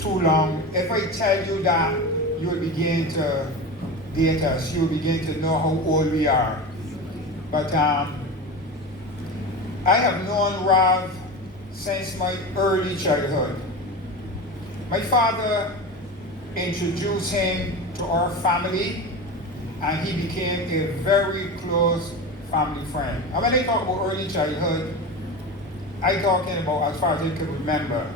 too long. If I tell you that, you will begin to date us. You will begin to know how old we are. But I have known Rav since my early childhood. My father introduced him to our family, and he became a very close family friend. And when I talk about early childhood, I'm talking about as far as I can remember.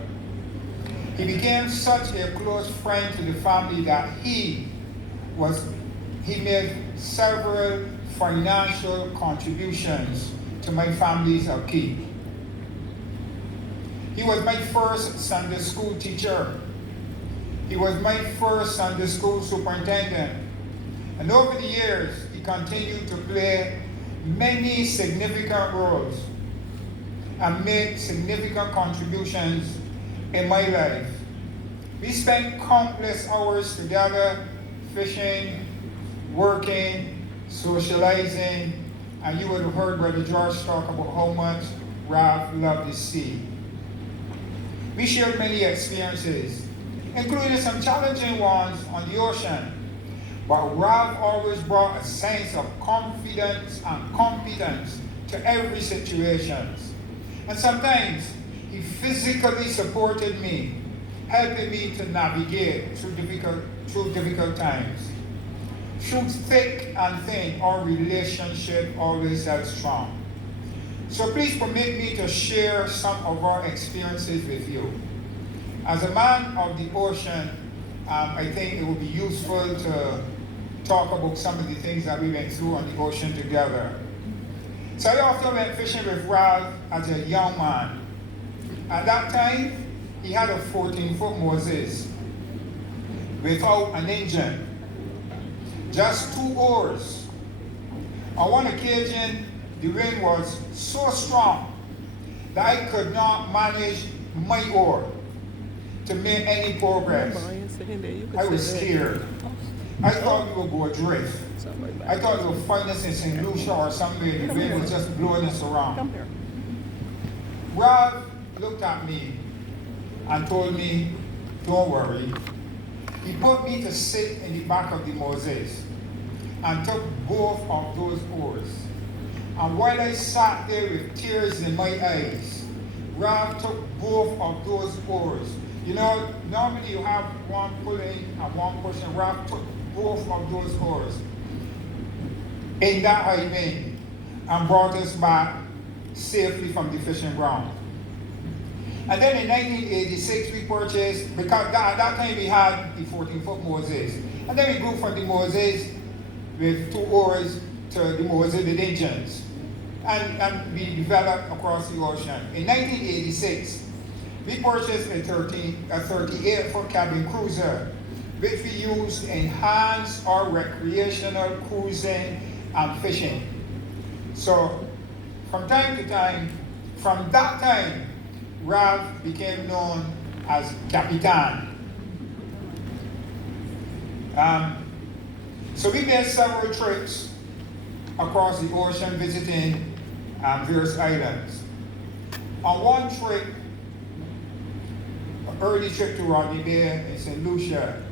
He became such a close friend to the family that he made several financial contributions to my family's upkeep. He was my first Sunday school teacher. He was my first Sunday school superintendent. And over the years, he continued to play many significant roles and made significant contributions in my life. We spent countless hours together, fishing, working, socializing, and you would have heard Brother George talk about how much Rav loved the sea. We shared many experiences, including some challenging ones on the ocean. But Rav always brought a sense of confidence and competence to every situation. And sometimes he physically supported me, helping me to navigate through difficult times. Through thick and thin, our relationship always held strong. So please permit me to share some of our experiences with you. As a man of the ocean, I think it would be useful to talk about some of the things that we went through on the ocean together. So I often went fishing with Rav as a young man. At that time, he had a 14-foot Moses without an engine, just 2 oars. On one occasion, the wind was so strong that I could not manage my oar to make any progress. I was scared. I thought we would go adrift. I thought we would find us in St. Lucia or somewhere. The wind was just blowing us around. Rav looked at me and told me, don't worry. He put me to sit in the back of the Moses and took both of those oars. And while I sat there with tears in my eyes, Rav took both of those oars. You know, normally you have one pulling and one pushing. Rav took both of those oars in that high wind and brought us back safely from the fishing ground. And then in 1986 we purchased, because at that time we had the 14-foot Moses. And then we grew from the Moses with 2 oars to the Moses with engines. And we developed across the ocean. In 1986, we purchased a 38-foot cabin cruiser, which we used to enhance our recreational cruising and fishing. So, from time to time, from that time, Rav became known as Capitan. So we made several trips across the ocean visiting various islands. On one trip, an early trip to Rodney Bay in St. Lucia,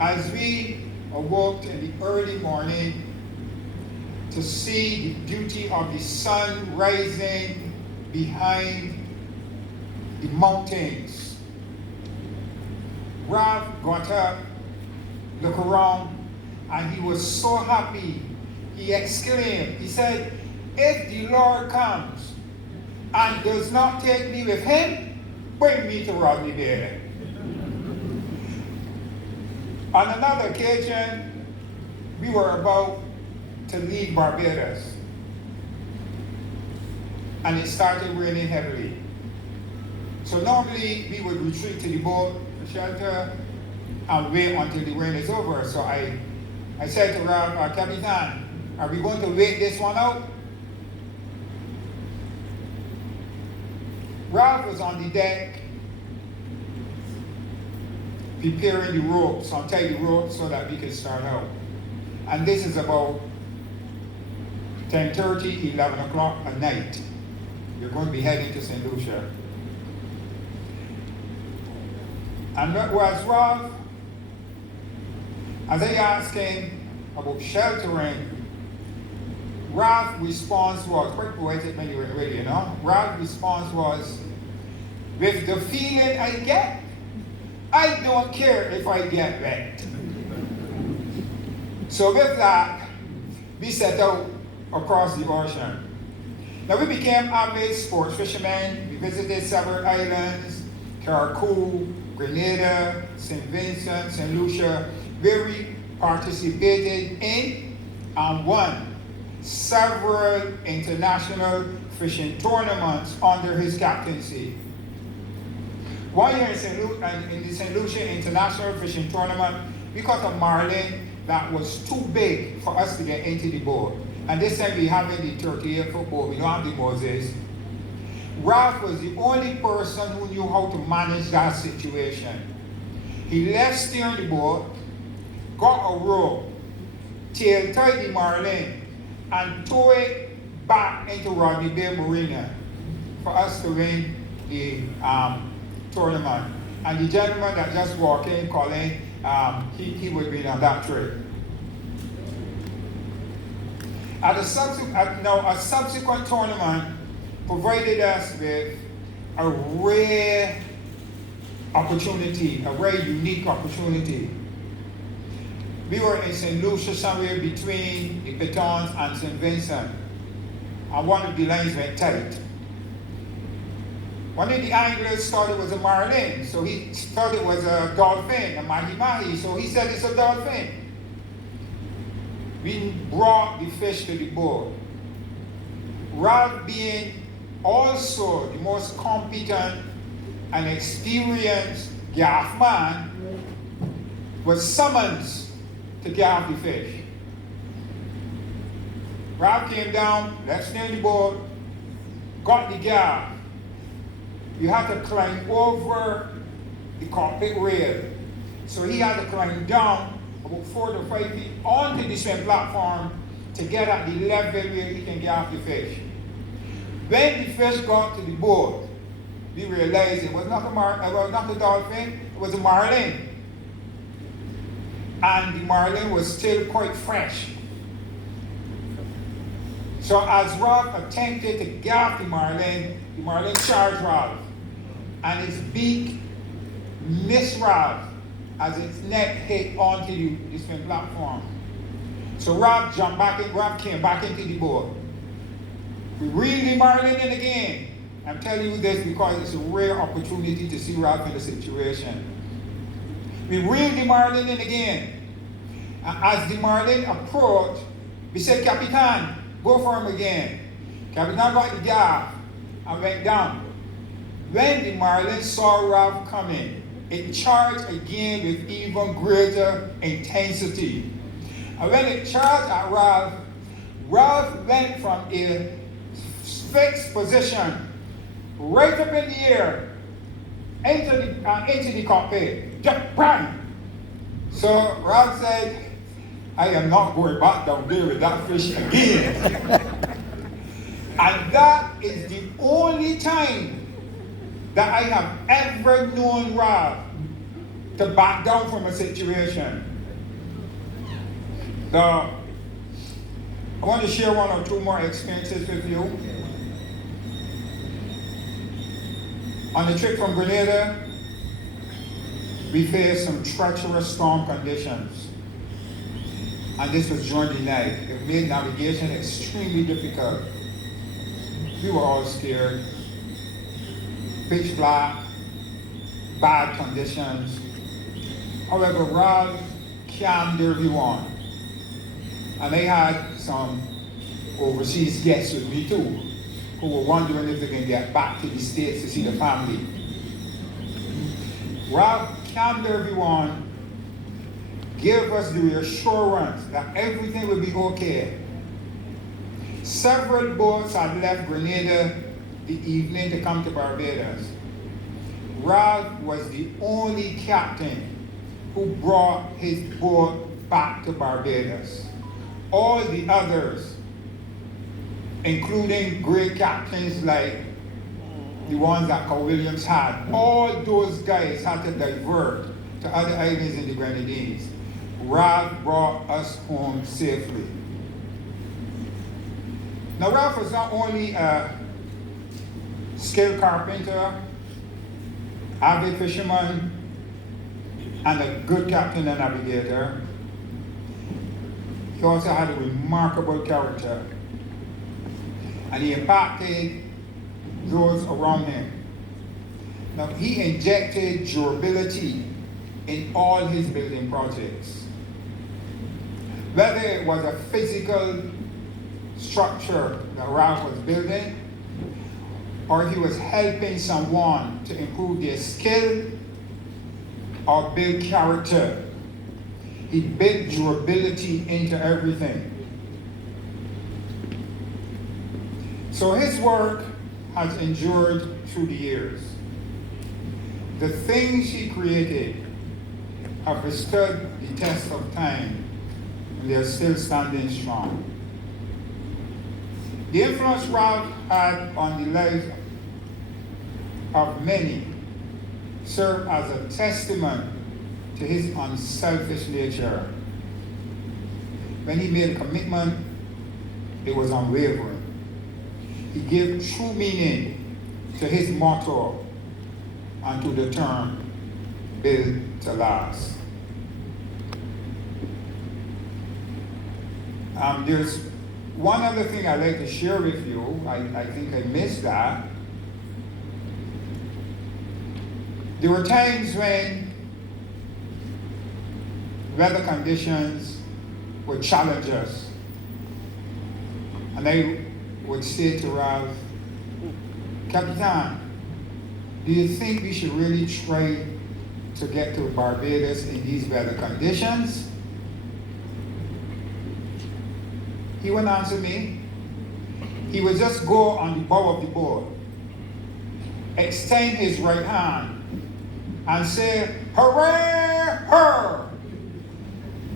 as we awoke in the early morning to see the beauty of the sun rising behind the mountains, Rav got up, looked around, and he was so happy. He exclaimed, he said, if the Lord comes and does not take me with him, bring me to Rodney Bay. On another occasion, we were about to leave Barbados, and it started raining heavily. So normally we would retreat to the boat for shelter and wait until the rain is over. So I said to Rav, Capitan, are we going to wait this one out? Rav was on the deck preparing the ropes, untie the ropes so that we could start out. And this is about 10:30, 11 o'clock at night. You're going to be heading to St. Lucia. And that was Ralph, as I asked him about sheltering, Ralph's response was, quite poetic when you were ready, you know? Ralph's response was, with the feeling I get, I don't care if I get wet. So with that, we set out across the ocean. Now we became avid sports fishermen. We visited several islands, Caracou, Grenada, St. Vincent, St. Lucia, where we participated in and won several international fishing tournaments under his captaincy. One year in the St. Lucia International Fishing Tournament, we caught a marlin that was too big for us to get into the boat. And this time we have the 38-foot boat, we don't have the Moses. Ralph was the only person who knew how to manage that situation. He left steering the boat, got a rope, tail tied the marlin, and tow it back into Rodney Bay Marina for us to win the tournament. And the gentleman that just walked in, Colin, he would be on that trip. A subsequent tournament provided us with a rare opportunity, a very unique opportunity. We were in St. Lucia, somewhere between the Capitan and St. Vincent, and one of the lines went tight. One of the anglers thought it was a marlin, so he thought it was a dolphin, a mahi-mahi, so he said it's a dolphin. We brought the fish to the boat. Ralph, being also the most competent and experienced gaff man, was summoned to gaff the fish. Ralph came down, left steer the boat, got the gaff. You had to climb over the cockpit rail. So he had to climb down about 4 to 5 feet onto the swim platform to get at the level where he can gaff the fish. When the fish got to the boat, we realized it was not a dolphin, it was a marlin. And the marlin was still quite fresh. So as Ralph attempted to gaff the marlin charged Ralph. And his beak missed Ralph as its neck hit onto the swim platform. So Ralph came back into the boat. We reeled the marlin in again. I'm telling you this because it's a rare opportunity to see Ralph in the situation. We reeled the marlin in again. And as the marlin approached, we said, Capitan, go for him again. Capitan got the gaff and went down. When the marlin saw Ralph coming, it charged again with even greater intensity. And when it charged at Ralph, Ralph went from a fixed position right up in the air into the cockpit. Just bang! So Ralph said, I am not going back down there with that fish again. And that is the only time that I have ever known Ralph to back down from a situation. So, I want to share one or two more experiences with you. On the trip from Grenada, we faced some treacherous storm conditions. And this was during the night. It made navigation extremely difficult. We were all scared. Pitch black, bad conditions. However, Ralph calmed everyone. And they had some overseas guests with me too, who were wondering if they can get back to the States to see the family. Ralph calmed everyone, gave us the reassurance that everything would be okay. Several boats had left Grenada the evening to come to Barbados. Ralph was the only captain who brought his boat back to Barbados. All the others, including great captains like the ones that Carl Williams had, all those guys had to divert to other islands in the Grenadines. Ralph brought us home safely. Now Ralph was not only a skilled carpenter, avid fisherman, and a good captain and navigator. He also had a remarkable character, and he impacted those around him. Now, he injected durability in all his building projects. Whether it was a physical structure that Ralph was building, or he was helping someone to improve their skill or build character, he built durability into everything. So his work has endured through the years. The things he created have withstood the test of time, and they are still standing strong. The influence Ralph had on the lives of many served as a testament to his unselfish nature. When he made a commitment, it was unwavering. He gave true meaning to his motto and to the term, build to last. There's one other thing I'd like to share with you. I think I missed that. There were times when weather conditions would challenge us. And I would say to Ralph, Capitan, do you think we should really try to get to Barbados in these weather conditions? He wouldn't answer me. He would just go on the bow of the boat, extend his right hand, and say, hooray, her!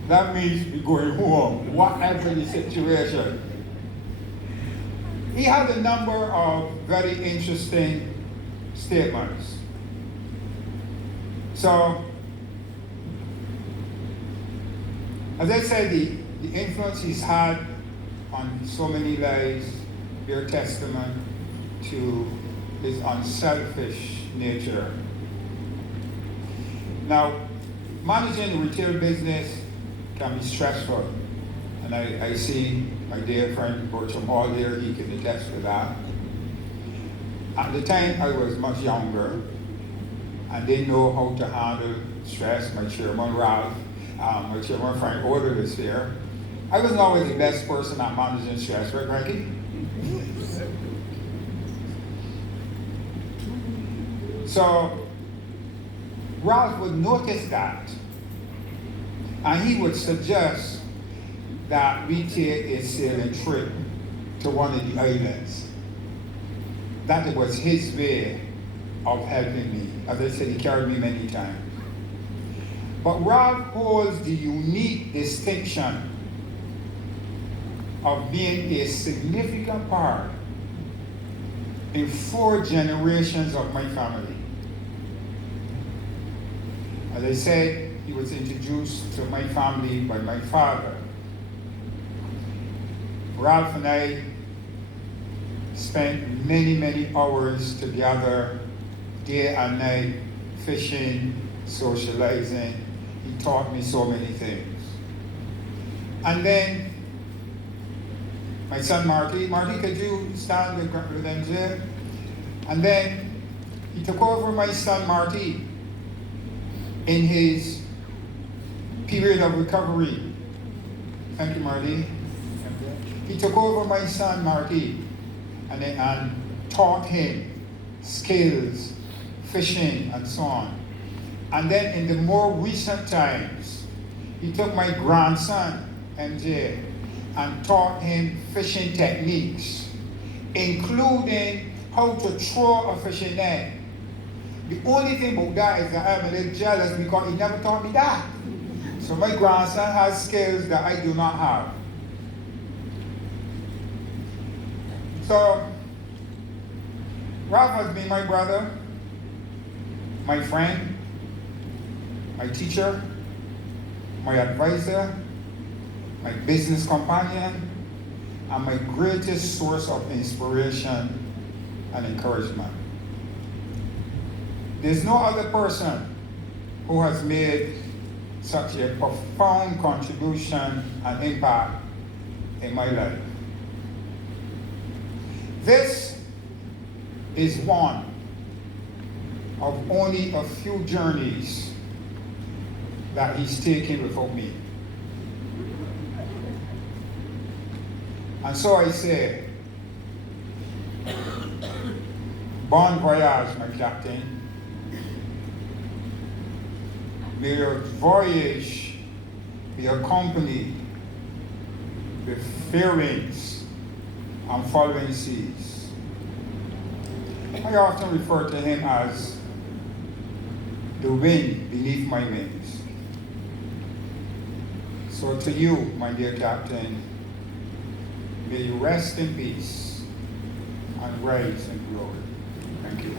That means we're going home, whatever the situation. He had a number of very interesting statements. So, as I said, the influence he's had on so many lives bear testament to his unselfish nature. Now, managing the retail business can be stressful. And I see my dear friend Bertram Hall there, he can attest to that. At the time, I was much younger and didn't know how to handle stress. My chairman, Ralph, my chairman, Frank Order is here. I wasn't always the best person at managing stress, right, Frankie? So, Ralph would notice that, and he would suggest that we take a sailing trip to one of the islands. That was his way of helping me. As I said, he carried me many times. But Ralph holds the unique distinction of being a significant part in 4 generations of my family. As I said, he was introduced to my family by my father. Ralph and I spent many, many hours together, day and night, fishing, socializing. He taught me so many things. And then, my son Marty, could you stand with MJ? And then, he took over my son Marty in his period of recovery. Thank you, Marty. He took over my son Marty and taught him skills, fishing, and so on. And then in the more recent times, he took my grandson, MJ, and taught him fishing techniques, including how to throw a fishing net. The only thing about that is that I'm a little jealous because he never taught me that. So my grandson has skills that I do not have. So, Ralph has been my brother, my friend, my teacher, my advisor, my business companion, and my greatest source of inspiration and encouragement. There's no other person who has made such a profound contribution and impact in my life. This is one of only a few journeys that he's taken without me. And so I say, bon voyage, my captain. May your voyage be accompanied with fair winds and following seas. I often refer to him as the wind beneath my wings. So to you, my dear Captain, may you rest in peace and rise in glory. Thank you.